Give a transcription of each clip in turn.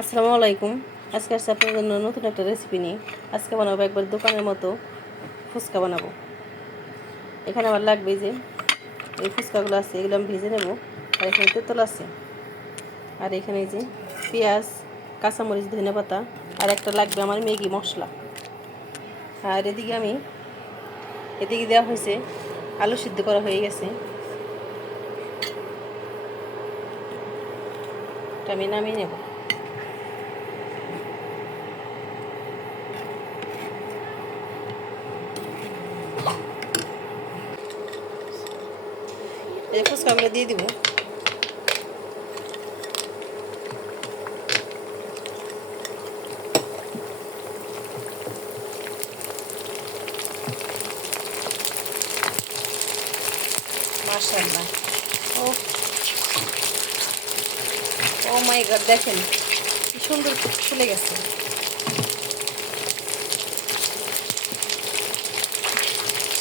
আসসালামু আলাইকুম। আজকে আসছে আপনাদের জন্য নতুন একটা রেসিপি নিয়ে। আজকে বানাবো একবার দোকানের মতো ফুচকা বানাবো। এখানে আমার লাগবে যে এই ফুচকাগুলো আছে, এগুলো আমি ভেজে নেব। আর এখানে তেঁতুল আছে, আর এখানে যে পেঁয়াজ, কাঁচামরিচ, ধনেপাতা, আর একটা লাগবে আমার ম্যাগি মশলা। আর এদিকে দেওয়া হয়েছে আলু সিদ্ধ করা হয়ে গেছে, আমি নামিয়ে নেব। এই ফুচকাগুলো দিয়ে দিব। মাশাআল্লাহ, ও ও মাই গড, দেখেন কি সুন্দর ফুলে গেছে।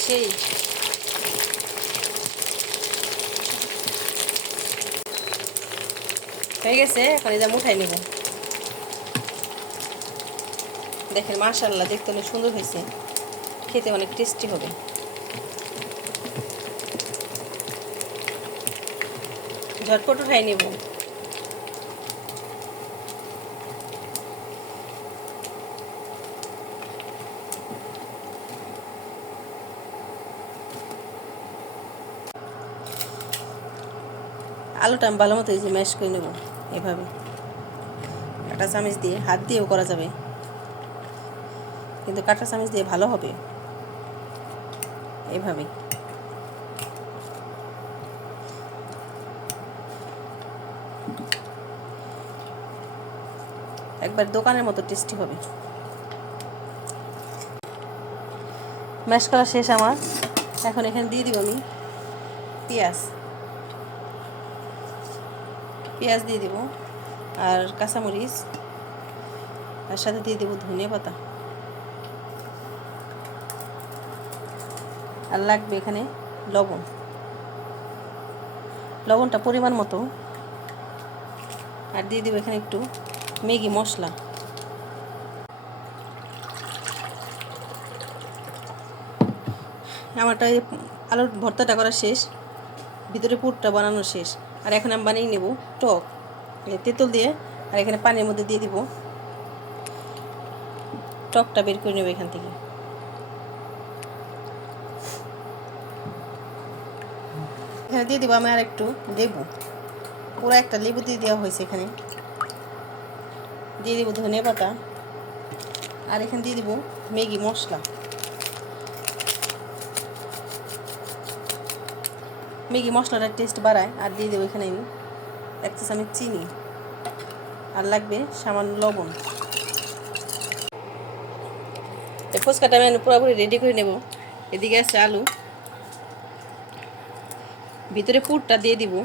সেই হয়ে গেছে, এখন এটা উঠাই নেব। দেখেন মাশাআল্লাহ, দেখতে অনেক সুন্দর হয়েছে, খেতে অনেক টেস্টি হবে। ঝটপট উঠাই নেব। আলুটা আমি ভালো মতো এই যে ম্যাশ করে নেব এভাবে। কাঁটা চামচ দিয়ে, হাত দিয়েও করা যাবে, কিন্তু কাঁটা চামচ দিয়ে ভালো হবে এভাবে। একবার দোকানের মতো টেস্টি হবে। ম্যাশ করা শেষ আমার। এখন এখানে দিয়ে দিব আমি পেঁয়াজ দিয়ে দিব, আর কাঁচামরিচ, আর সাথে দিয়ে দেবো ধনিয়া পাতা, আর লাগবে এখানে লবণটা পরিমাণ মতো, আর দিয়ে দেবো এখানে একটু ম্যাগি মশলা। আমারটা আলুর ভর্তাটা করা শেষ, ভিতরে পুরটা বানানো শেষ। আর এখন আমি বানিয়ে নেব টক তেঁতুল দিয়ে, আর এখানে পানির মধ্যে দিয়ে দিব টকটা বের করে নেব এখান থেকে। এখানে দিয়ে দিব আমি আর একটু লেবু, পুরো একটা লেবু দিয়ে দেওয়া হয়েছে। এখানে দিয়ে দিব ধনিয়া পাতা, আর এখানে দিয়ে দিব ম্যাগি মশলা। ম্যাগি মশলাটার টেস্ট বাড়ায়। আর দিয়ে দেবো এখানে আমি 1 চা চামচ চিনি, আর লাগবে সামান্য লবণ। এই ফুচকাটা আমি পুরোপুরি রেডি করে নেব। এদিকে আছে আলু, ভিতরে পুরটা দিয়ে দিব।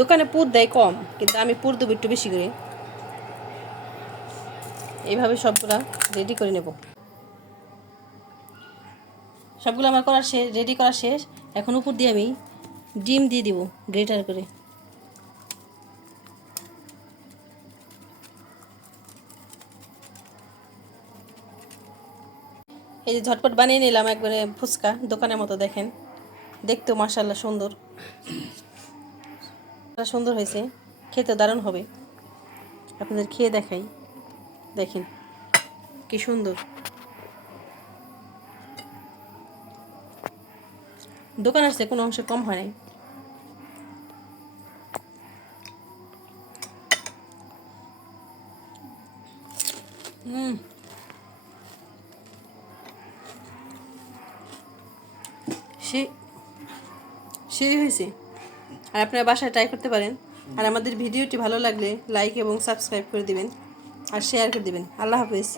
দোকানে পুর দেয় কম, কিন্তু আমি পুর দেবো একটু বেশি করে। এইভাবে সবগুলা রেডি করে নেব। সবগুলো আমার করা শেষ, রেডি করা শেষ। এখন উপর দিয়ে আমি ডিম দিয়ে দিব গ্রেটার করে। এই যে ঝটপট বানিয়ে নিলাম একবারে ফুচকা দোকানের মতো। দেখেন, দেখতেও মাশাআল্লাহ সুন্দর সুন্দর হয়েছে, খেতে দারুণ হবে। আপনাদের খেয়ে দেখাই, দেখেন কি সুন্দর। দোকান আসছে কোনো অংশে কম হয় নাই। সেই হয়েছে। আর আপনারা বাসায় ট্রাই করতে পারেন। আর আমাদের ভিডিওটি ভালো লাগলে লাইক এবং সাবস্ক্রাইব করে দিবেন, আর শেয়ার করে দিবেন। আল্লাহ হাফেজ।